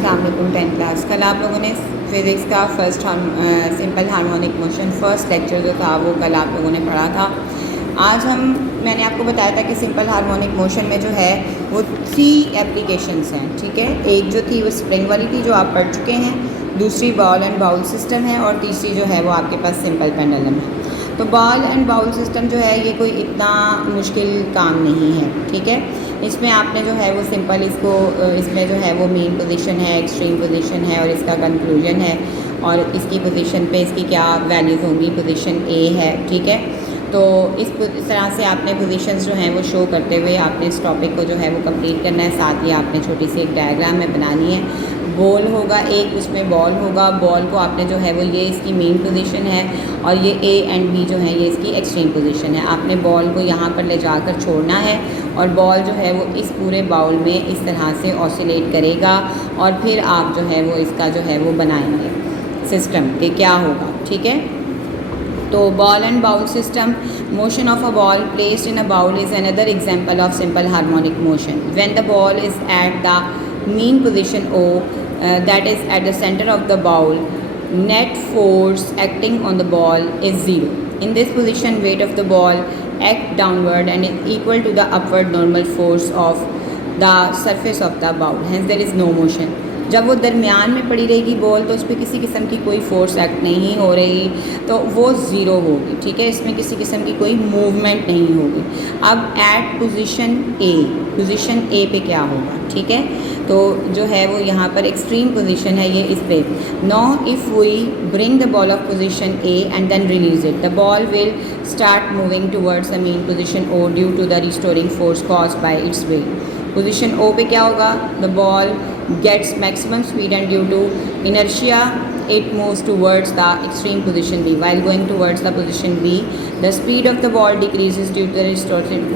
अस्सलाम वालेकुम 10th class. कल आप लोगों ने फ़िज़िक्स का first simple harmonic motion first lecture जो था वो कल आप लोगों ने पढ़ा था। आज मैंने आपको बताया था कि सिंपल हार्मोनिक मोशन में जो है वो 3 एप्लीकेशंस हैं, ठीक है। एक जो थी वो स्प्रिंग वाली थी जो आप पढ़ चुके हैं, दूसरी बॉल एंड बाउल सिस्टम है और तीसरी जो है वो आपके पास सिंपल पेंडुलम है। तो बॉल एंड बाउल सिस्टम जो है ये कोई इतना मुश्किल काम नहीं है, ठीक है। इसमें आपने जो है वो सिंपल इसमें जो है वो मेन पोजीशन है, एक्सट्रीम पोजीशन है और इसका कंक्लूजन है और इसकी पोजीशन पे इसकी क्या वैल्यूज़ होंगी। पोजीशन ए है, ठीक है। तो इस तरह से आपने पोजीशंस जो हैं वो शो करते हुए आपने इस टॉपिक को जो है वो कंप्लीट करना है। साथ ही आपने छोटी सी एक डायग्राम में बनानी है। बॉल होगा एक, उसमें बॉल होगा, बॉल को आपने जो है वो ये इसकी मेन पोजीशन है और ये ए एंड बी जो है ये इसकी एक्सट्रीम पोजीशन है। आपने बॉल को यहाँ पर ले जाकर छोड़ना है और बॉल जो है वो इस पूरे बाउल में इस तरह से ऑसिलेट करेगा और फिर आप जो है वो इसका जो है वो बनाएंगे सिस्टम कि क्या होगा, ठीक है। तो ball and bowl system, motion of a ball placed in a bowl is another example of simple harmonic motion when the ball is at the mean position O, that is at the center of the bowl, net force acting on the ball is 0. In this position, weight of the ball act downward and is equal to the upward normal force of the surface of the bowl. Hence, there is no motion. जब वो दरमियान में पड़ी रहेगी ball तो उस पर किसी किस्म की कोई फोर्स एक्ट नहीं हो रही तो वो ज़ीरो होगी, ठीक है। इसमें किसी किस्म की कोई मूवमेंट नहीं होगी। अब एट पोजीशन ए पे क्या होगा, ठीक है। तो जो है वो यहाँ पर एक्सट्रीम पोजीशन है ये इस पे। No if we bring the ball of position A and then release it, the ball will start moving towards the mean position O due to the restoring force caused by its weight. Position O पे क्या होगा, the ball gets maximum speed and due to inertia it moves towards the extreme position B. While going towards the position B, the speed of the ball decreases due to the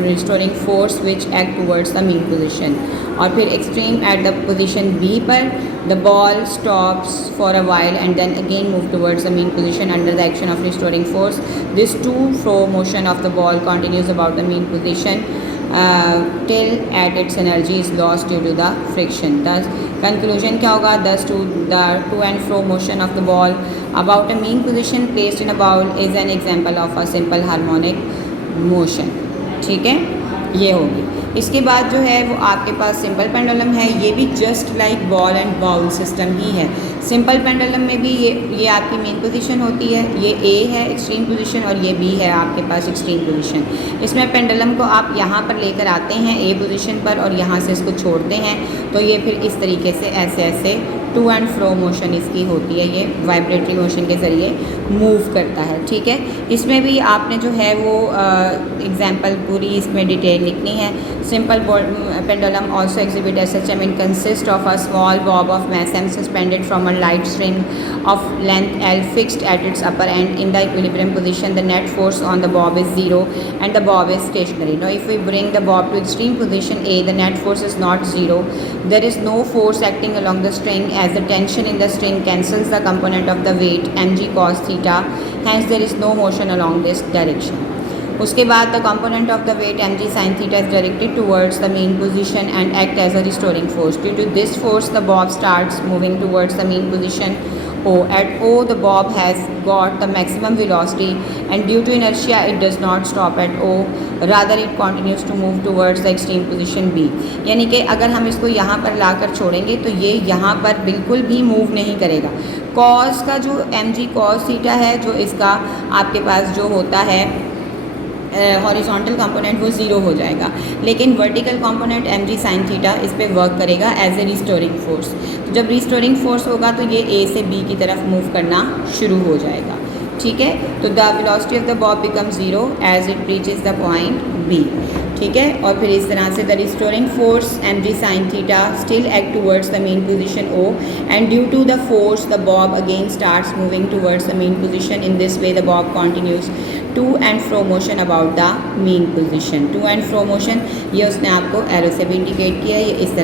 restoring force which act towards the mean position. और फिर extreme at the position B पर the ball stops for a while and then again move towards the mean position under the action of restoring force. This to-fro motion of the ball continues about the mean position till at its energy is lost due to the friction. Thus conclusion क्या होगा, thus the to and fro motion of the ball about a mean position placed in a bowl is an example of a simple harmonic motion, ठीक है। ये होगी। इसके बाद जो है वो आपके पास सिंपल पेंडुलम है, ये भी just like ball and bowl system ही है। सिंपल पेंडुलम में भी ये आपकी मेन पोजीशन होती है, ये ए है एक्सट्रीम पोजीशन और ये बी है आपके पास एक्सट्रीम पोजीशन। इसमें पेंडुलम को आप यहाँ पर लेकर आते हैं ए पोजीशन पर और यहाँ से इसको छोड़ते हैं तो ये फिर इस तरीके से ऐसे टू एंड फ्रो मोशन इसकी होती है, ये वाइब्रेटरी मोशन के ज़रिए मूव करता है, ठीक है। इसमें भी आपने जो है वो एग्जांपल पूरी इसमें डिटेल लिखनी है। Simple pendulum also exhibit as such consist of a small bob of mass m suspended from a light string of length L fixed at its upper end in the equilibrium position. The net force on the bob is 0 and the bob is stationary. Now if we bring the bob to extreme position A, the net force is not 0. There is no force acting along the string as the tension in the string cancels the component of the weight mg cos theta. Hence there is no motion along this direction. उसके बाद the component of the weight mg sin theta is directed towards the mean position and act as a restoring force. Due to this force, the bob starts moving towards the mean position O. At O, the bob has got the maximum velocity and due to inertia, it does not stop at O. Rather, it continues to move towards the extreme position B. यानी कि अगर हम इसको यहाँ पर लाकर छोड़ेंगे तो ये यहाँ पर बिल्कुल भी मूव नहीं करेगा। कॉस का जो mg cos थीटा है, जो इसका आपके पास जो होता है हॉरिजॉन्टल कंपोनेंट वो ज़ीरो हो जाएगा, लेकिन vertical component mg sin theta इस पर वर्क करेगा एज ए रिस्टोरिंग फोर्स। तो जब रिस्टोरिंग फोर्स होगा तो ये ए से बी की तरफ मूव करना शुरू हो जाएगा, ठीक है। तो the velocity of the bob become 0 as it reaches the point B, ठीक है। और फिर इस तरह से the restoring force mg sin theta still act towards the mean position O and due to the force the bob again starts moving towards the mean position. In this way the bob continues to and fro motion about the mean position. To and fro motion ये उसने आपको arrow से भी indicate किया, ये इस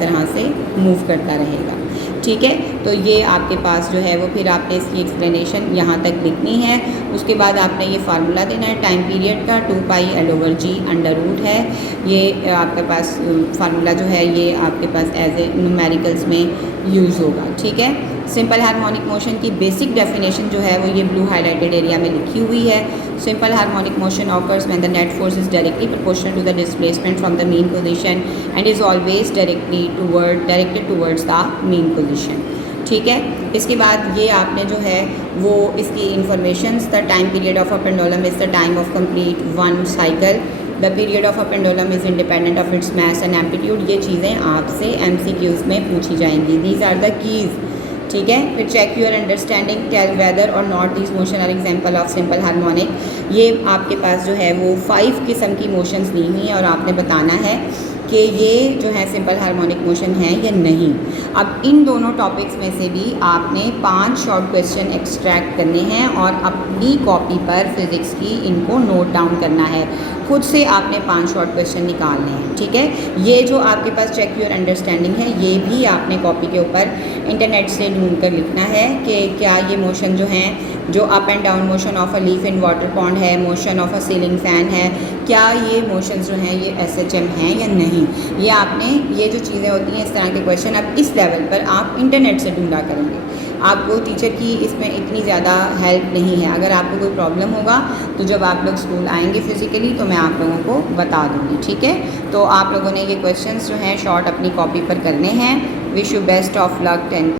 तरह से मूव करता रहेगा। ठीक है। तो ये आपके पास जो है वो फिर आपने इसकी एक्सप्लेनेशन यहाँ तक लिखनी है। उसके बाद आपने ये फार्मूला देना है टाइम पीरियड का, 2π/g अंडर रूट है। ये आपके पास फार्मूला जो है ये आपके पास एज ए न्यूमेरिकल्स में यूज़ होगा, ठीक है। सिंपल हार्मोनिक मोशन की बेसिक डेफिनेशन जो है वो ये ब्लू हाईलाइटेड एरिया में लिखी हुई है। Simple harmonic motion occurs when the net force is directly proportional to the displacement from the mean position and is always directed towards the mean position, ठीक है। इसके बाद ये आपने जो है वो इसकी informations, the time period of a pendulum is the time of complete one cycle, the period of a pendulum is independent of its mass and amplitude. ये चीज़ें आपसे MCQs में पूछी जाएंगी। दीज आर द कीज़, ठीक है। फिर check your understanding, tell whether or not this motion are example of simple harmonic. ये आपके पास जो है वो 5 किस्म की मोशंस दी हुई हैं और आपने बताना है कि ये जो है सिंपल हार्मोनिक मोशन है या नहीं। अब इन दोनों टॉपिक्स में से भी आपने 5 शॉर्ट क्वेश्चन एक्सट्रैक्ट करने हैं और अपनी कॉपी पर फिज़िक्स की इनको नोट डाउन करना है। खुद से आपने 5 शॉर्ट क्वेश्चन निकालने हैं, ठीक है। ये जो आपके पास चेक योर अंडरस्टैंडिंग है ये भी आपने कॉपी के ऊपर इंटरनेट से ढूंढ कर लिखना है कि क्या ये मोशन जो हैं, जो up and down motion of a leaf in water pond है, motion of a ceiling fan है, क्या ये मोशन जो हैं ये SHM हैं या नहीं। ये आपने ये जो चीज़ें होती हैं इस तरह के क्वेश्चन अब इस लेवल पर आप इंटरनेट से ढूंढा करेंगे। आपको टीचर की इसमें इतनी ज़्यादा हेल्प नहीं है। अगर आपको कोई प्रॉब्लम होगा तो जब आप लोग स्कूल आएंगे फिज़िकली तो मैं आप लोगों को बता दूँगी, ठीक है। तो आप लोगों ने ये क्वेश्चंस जो हैं शॉर्ट अपनी कॉपी पर करने हैं। Wish you best of luck 10